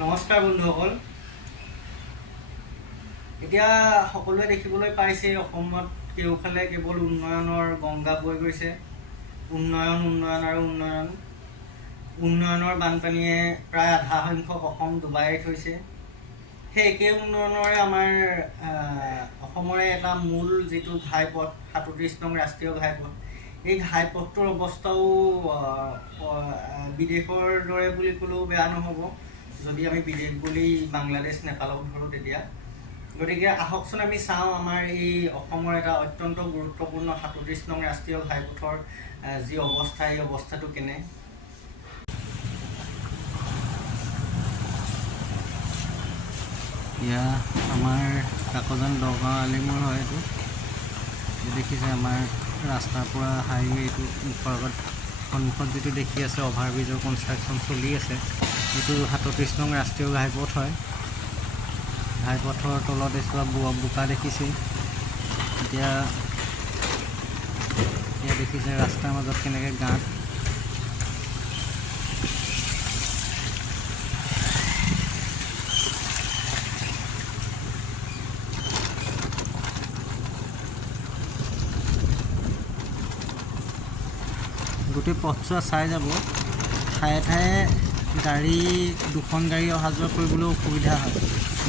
নমস্কাৰ বন্ধুসকল। এতিয়া সকলোৱে দেখিবলৈ পাইছে অসমত কেউফালে কেৱল উন্নয়নৰ গংগা বৈ গৈছে। উন্নয়ন আৰু উন্নয়নৰ বানপানীয়ে প্ৰায় আধা সংখ্যক অসম ডুবাই থৈছে। সেই একে উন্নয়নৰে আমাৰ অসমৰে এটা মূল যিটো ঘাইপথ ৩৭ নং ৰাষ্ট্ৰীয় ঘাইপথ, এই ঘাইপথটোৰ অৱস্থাও বিদেশৰ দৰে বুলি ক'লেও বেয়া নহ'ব, যদি আমি বিদেশ বুলি বাংলাদেশ নেপালক ধৰোঁ তেতিয়া। গতিকে আহকচোন আমি চাওঁ আমাৰ এই অসমৰ এটা অত্যন্ত গুৰুত্বপূৰ্ণ ৩৭ নং ৰাষ্ট্ৰীয় ঘাইপথৰ যি অৱস্থা, এই অৱস্থাটো কেনে। এয়া আমাৰ কাকজান দগাঁও আলিমূৰ হয়। এইটো দেখিছে আমাৰ ৰাস্তাৰ পৰা হাইৱে, এইটো মুখৰ আগত সন্মুখত যিটো দেখি আছে অভাৰব্ৰিজৰ কনষ্ট্ৰাকশ্যন চলি আছে, এইটো ৩৭ নং ৰাষ্ট্ৰীয় ঘাইপথ হয়। ঘাইপথৰ তলত এছোৱা বোকা দেখিছে। এতিয়া দেখিছে ৰাস্তাৰ মাজত কেনেকৈ গাঁত। গোটেই পথছোৱা চাই যাব, ঠায়ে ঠায়ে দুখন গাড়ী অহা যোৱা কৰিবলৈ অসুবিধা হয়।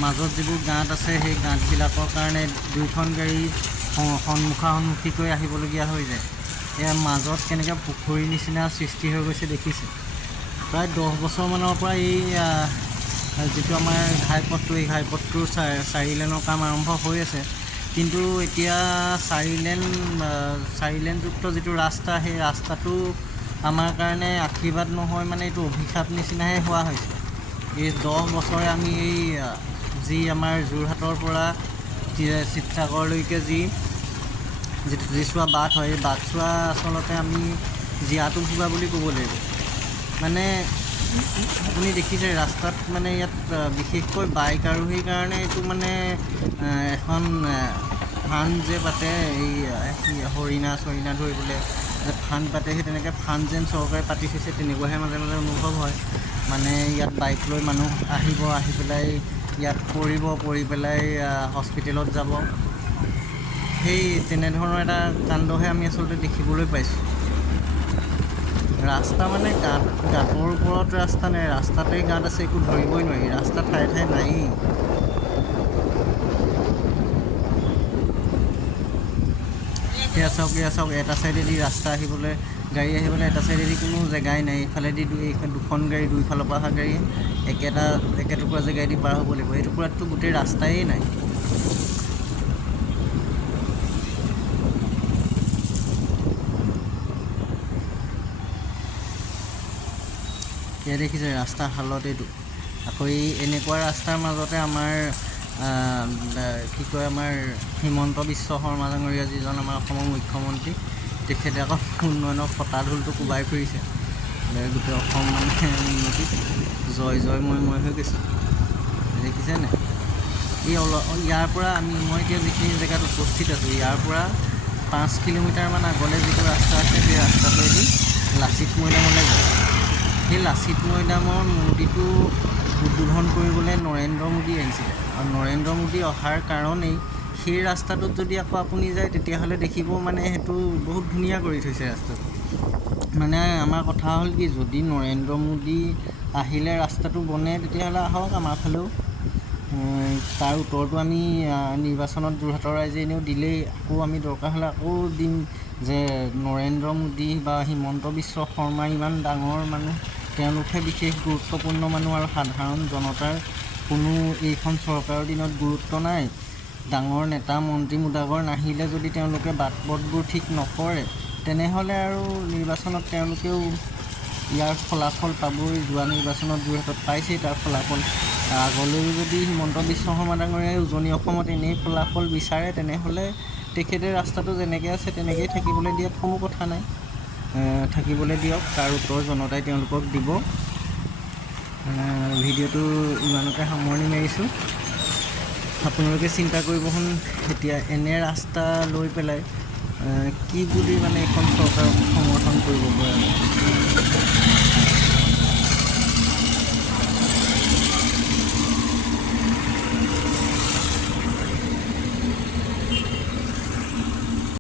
মাজত যিবোৰ গাঁত আছে, সেই গাঁতবিলাকৰ কাৰণে দুইখন গাড়ী সন্মুখাসন্মুখীকৈ আহিবলগীয়া হৈ যায়। ইয়াৰ মাজত কেনেকৈ পুখুৰীৰ নিচিনা সৃষ্টি হৈ গৈছে দেখিছে। প্ৰায় 10 বছৰমানৰ পৰা এই যিটো আমাৰ ঘাইপথটো, এই ঘাইপথটোৰ 4 লেনৰ কাম আৰম্ভ হৈ আছে। কিন্তু এতিয়া 4 লেনযুক্ত যিটো ৰাস্তা, সেই ৰাস্তাটো আমাৰ কাৰণে আশীৰ্বাদ নহয়, মানে এইটো অভিশাপ নিচিনাহে হোৱা হৈছে। এই 10 বছৰে আমি এই যি আমাৰ যোৰহাটৰ পৰা শিৱসাগৰলৈকে যিচোৱা বাট হয়, এই বাটচোৱা আচলতে আমি জীয়াটো ভোগা বুলি ক'ব লাগিব। মানে আপুনি দেখিছে ৰাস্তাত, মানে ইয়াত বিশেষকৈ বাইক আৰোহীৰ কাৰণে এইটো মানে এখন ফাণ্ড যে পাতে, এই হৰিণা ধৰিবলৈ যে ফাণ্ড পাতে, সেই তেনেকৈ ফাণ্ড যেন চৰকাৰে পাতি থৈছে, তেনেকুৱাহে মাজে মাজে অনুভৱ হয়। মানে ইয়াত বাইক লৈ মানুহ আহি পেলাই ইয়াত পৰি পেলাই হস্পিটেলত যাব, সেই তেনেধৰণৰ এটা কাণ্ডহে আমি আচলতে দেখিবলৈ পাইছোঁ। ৰাস্তা মানে গাঁতৰ ওপৰত ৰাস্তা নাই, ৰাস্তাতেই গাঁত আছে, একো ধৰিবই নোৱাৰি। ৰাস্তা ঠায়ে ঠায়ে নায়েই। এয়া চাওক, এটা চাইডেদি ৰাস্তা গাড়ী আহিবলৈ এটা চাইডেদি কোনো জেগাই নাই। এইফালেদি দুখন গাড়ী, দুইফালৰ পৰা অহা গাড়ী একেটুকুৰা জেগাইদি পাৰ হ'ব লাগিব। এই টুকুৰাততো গোটেই ৰাস্তাই নাই। এয়া দেখিছে ৰাস্তাৰ হালত এইটো। আকৌ এনেকুৱা ৰাস্তাৰ মাজতে আমাৰ আমাৰ হিমন্ত বিশ্ব শৰ্মা ডাঙৰীয়া, যিজন আমাৰ অসমৰ মুখ্যমন্ত্ৰী, তেখেতে আকৌ উন্নয়নৰ ফটাঢোলটো কোবাই ফুৰিছে। গোটেই অসম মানে উন্নতিত জয়ময় হৈ গৈছে। দেখিছে নাই? ইয়াৰ পৰা মই এতিয়া যিখিনি জেগাত উপস্থিত আছোঁ, ইয়াৰ পৰা 5 কিলোমিটাৰমান আগলৈ যিটো ৰাস্তা আছে, সেই ৰাস্তাটোৱেদি লাচিত মৈদামলৈ যায়। সেই লাচিত মৈদামৰ মূৰ্তিটো উদ্বোধন কৰিবলৈ নৰেন্দ্ৰ মোদী আহিছিলে, আৰু নৰেন্দ্ৰ মোদী অহাৰ কাৰণেই সেই ৰাস্তাটোত যদি আকৌ আপুনি যায়, তেতিয়াহ'লে দেখিব মানে সেইটো বহুত ধুনীয়া কৰি থৈছে ৰাস্তাটো। মানে আমাৰ কথা হ'ল কি, যদি নৰেন্দ্ৰ মোদী আহিলে ৰাস্তাটো বনে, তেতিয়াহ'লে আহক আমাৰ ফালেও। তাৰ উত্তৰটো আমি নিৰ্বাচনত যোৰহাটৰ ৰাইজে এনেও দিলেই, আকৌ আমি দৰকাৰ হ'লে আকৌ দিম যে নৰেন্দ্ৰ মোদী বা হিমন্ত বিশ্ব শৰ্মা ইমান ডাঙৰ মানুহ, তেওঁলোকহে বিশেষ গুৰুত্বপূৰ্ণ মানুহ, আৰু সাধাৰণ জনতাৰ কোনো এইখন চৰকাৰৰ দিনত গুৰুত্ব নাই। ডাঙৰ নেতা মন্ত্ৰী মুদাগৰ নাহিলে যদি তেওঁলোকে বাট-পথবোৰ ঠিক নকৰে, তেনেহ'লে আৰু নিৰ্বাচনত তেওঁলোকেও ইয়াৰ ফলাফল পাবই। যোৱা নিৰ্বাচনত যোৰহাটত পাইছেই তাৰ ফলাফল। আগলৈও যদি হিমন্ত বিশ্ব শৰ্মা ডাঙৰীয়াই উজনি অসমত এনেই ফলাফল বিচাৰে, তেনেহ'লে তেখেতে ৰাস্তাটো যেনেকৈ আছে তেনেকৈয়ে থাকিবলৈ দিয়াত কোনো কথা নাই। থাকিবলৈ দিয়ক, তাৰ উত্তৰ জনতাই তেওঁলোকক দিব। ভিডিঅ'টো ইমানতে সামৰণি মাৰিছোঁ। আপোনালোকে চিন্তা কৰিবচোন, এতিয়া এনে ৰাস্তা লৈ পেলাই কি বুলি মানে এখন চৰকাৰক সমৰ্থন কৰিব পাৰে।